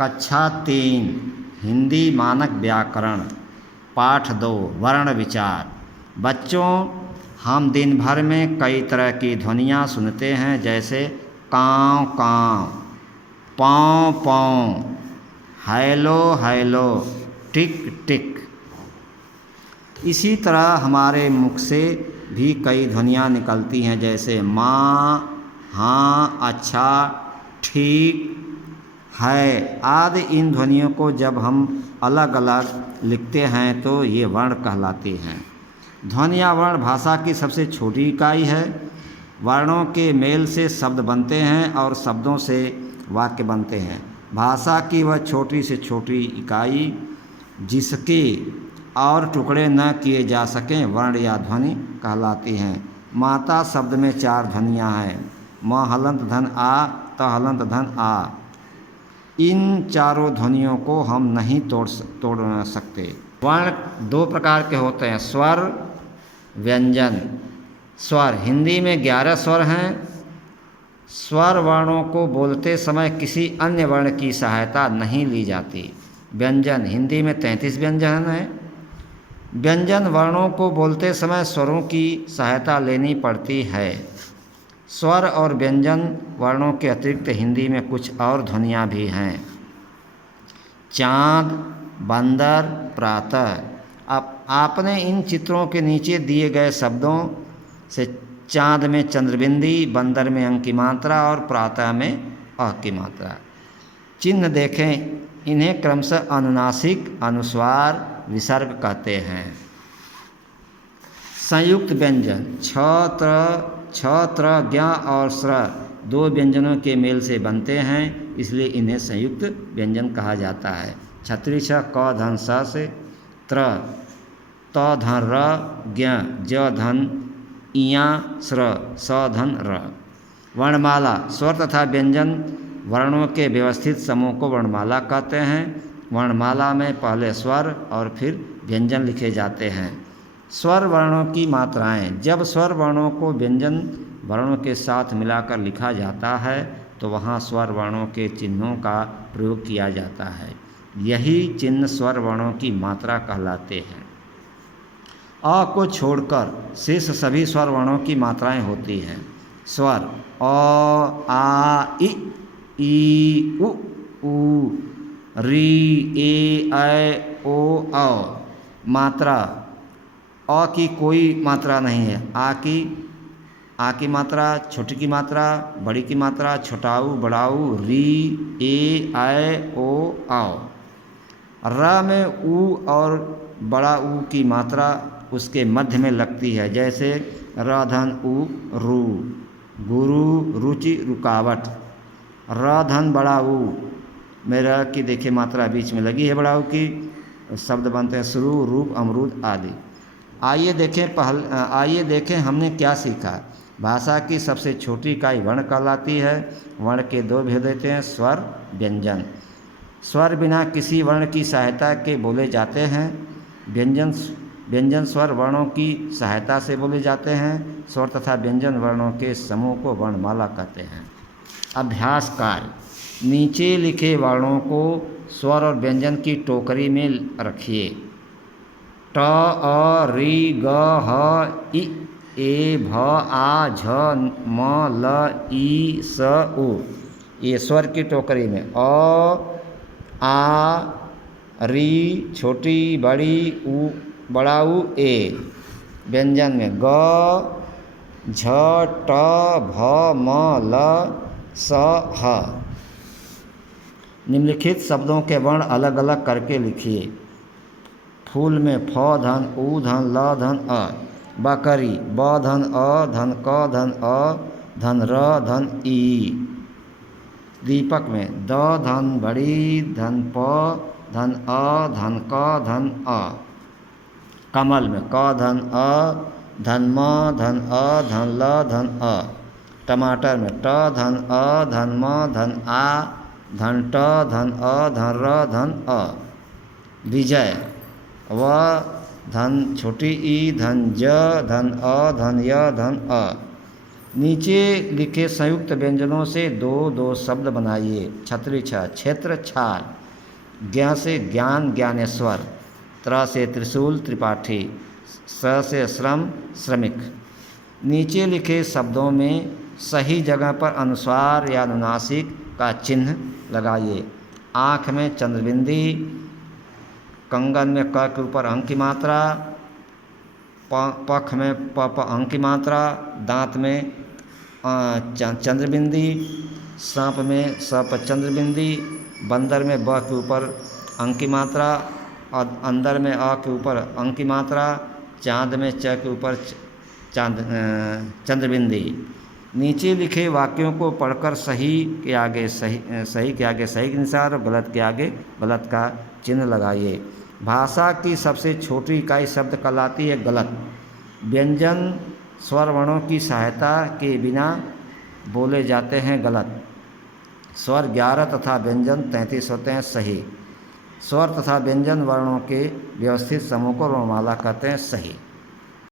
कक्षा 3 हिंदी मानक व्याकरण पाठ 2 वर्ण विचार। बच्चों, हम दिन भर में कई तरह की ध्वनियाँ सुनते हैं, जैसे काँव काँव, पाँव पाँव, हेलो हेलो, टिक टिक। इसी तरह हमारे मुख से भी कई ध्वनियाँ निकलती हैं, जैसे माँ, हाँ, अच्छा, ठीक, है आदि। इन ध्वनियों को जब हम अलग अलग लिखते हैं तो ये वर्ण कहलाते हैं। ध्वनि या वर्ण भाषा की सबसे छोटी इकाई है। वर्णों के मेल से शब्द बनते हैं और शब्दों से वाक्य बनते हैं। भाषा की वह छोटी से छोटी इकाई जिसके और टुकड़े न किए जा सकें वर्ण या ध्वनि कहलाती हैं। माता शब्द में 4 ध्वनियाँ हैं, म हलंत धन आ, त हलंत धन आ। इन चारों ध्वनियों को हम नहीं तोड़ सकते। वर्ण 2 प्रकार के होते हैं, स्वर, व्यंजन। स्वर, हिंदी में 11 स्वर हैं। स्वर वर्णों को बोलते समय किसी अन्य वर्ण की सहायता नहीं ली जाती। व्यंजन, हिंदी में 33 व्यंजन हैं। व्यंजन वर्णों को बोलते समय स्वरों की सहायता लेनी पड़ती है। स्वर और व्यंजन वर्णों के अतिरिक्त हिंदी में कुछ और ध्वनियाँ भी हैं। चाँद, बंदर, प्रातः। अब आपने इन चित्रों के नीचे दिए गए शब्दों से चाँद में चंद्रबिंदी, बंदर में अंक की मात्रा और प्रातः में अ की मात्रा चिन्ह देखें। इन्हें क्रमशः अनुनासिक, अनुस्वार, विसर्ग कहते हैं। संयुक्त व्यंजन, छ, त्र, ज्ञ और स्र 2 व्यंजनों के मेल से बनते हैं, इसलिए इन्हें संयुक्त व्यंजन कहा जाता है। छतरी छ क धन स से, त्र त धन र, ज्ञ ज धन इया, स्र स धन र। वर्णमाला, स्वर तथा व्यंजन वर्णों के व्यवस्थित समूह को वर्णमाला कहते हैं। वर्णमाला में पहले स्वर और फिर व्यंजन लिखे जाते हैं। स्वर वर्णों की मात्राएं, जब स्वर वर्णों को व्यंजन वर्णों के साथ मिलाकर लिखा जाता है तो वहाँ स्वर वर्णों के चिन्हों का प्रयोग किया जाता है। यही चिन्ह स्वर वर्णों की मात्रा कहलाते हैं। अ को छोड़कर शेष सभी स्वर वर्णों की मात्राएं होती हैं। स्वर अ, आ, ई, उ, री, ए, ऐ, ओ, औ। मात्रा, अ की कोई मात्रा नहीं है। आ की मात्रा, छोटी की मात्रा, बड़ी की मात्रा, छोटाऊ, बड़ाऊ, री, ए, ऐ, ओ, औ। र में ऊ और बड़ा ऊ की मात्रा उसके मध्य में लगती है, जैसे र धन उ, रू, गुरु, रुचि, रुकावट। र धन बड़ा ऊ में र की देखिए मात्रा बीच में लगी है बड़ा ऊ की, शब्द बनते हैं शुरू, रूप, अमरूद आदि। आइए देखें हमने क्या सीखा। भाषा की सबसे छोटी इकाई वर्ण कहलाती है। वर्ण के 2 भेद होते हैं, स्वर, व्यंजन। स्वर बिना किसी वर्ण की सहायता के बोले जाते हैं। व्यंजन स्वर वर्णों की सहायता से बोले जाते हैं। स्वर तथा व्यंजन वर्णों के समूह को वर्णमाला कहते हैं। अभ्यास कार्य, नीचे लिखे वर्णों को स्वर और व्यंजन की टोकरी में रखिए। ट, अ, री, ग, ह, इ, ए, भ, आ, झ, म, ल, ई, स, उ। ये स्वर की टोकरी में। अ, आ, री, छोटी, बड़ी, उ, बड़ा ऊ, ए। व्यंजन में ग, झ, ट, भ, म, ल, स, ह। निम्नलिखित शब्दों के वर्ण अलग अलग करके लिखिए। फूल में फ धन उ धन ल धन अ। बकरी, ब धन अ धन क धन अ धन र धन ई। दीपक में द धन बड़ी धन प धन अ धन क धन अ। कमल में क धन अ धन म धन अ धन ल धन अ। टमाटर में ट धन अ धन म धन आ धन ट धन अ धन र धन अ। विजय, व धन छोटी ई धन ज धन अ धन य धन अ। नीचे लिखे संयुक्त व्यंजनों से दो दो शब्द बनाइए। छतरी छ क्षेत्र छाल, ज्ञ से ज्ञान ज्ञानेश्वर, त्र से त्रिशूल त्रिपाठी, स से श्रम श्रमिक। नीचे लिखे शब्दों में सही जगह पर अनुस्वार या अनुनासिक का चिन्ह लगाइए। आँख में चंद्रबिंदी, कंगन में क के ऊपर अंक की मात्रा, पख में प अंक की मात्रा, दांत में चंद्रबिंदी, सांप में स पर चंद्रबिंदी, बंदर में ब के ऊपर अंक की मात्रा और अंदर में अ के ऊपर अंक की मात्रा, चांद में च के ऊपर चंद्रबिंदी। नीचे लिखे वाक्यों को पढ़कर सही के आगे सही के आगे सही के निशान और गलत के आगे गलत का चिन्ह लगाइए। भाषा की सबसे छोटी इकाई शब्द कहलाती है गलत। व्यंजन स्वर वर्णों की सहायता के बिना बोले जाते हैं गलत। स्वर 11 तथा व्यंजन 33 होते हैं सही। स्वर तथा व्यंजन वर्णों के व्यवस्थित समूह को वर्णमाला कहते हैं सही।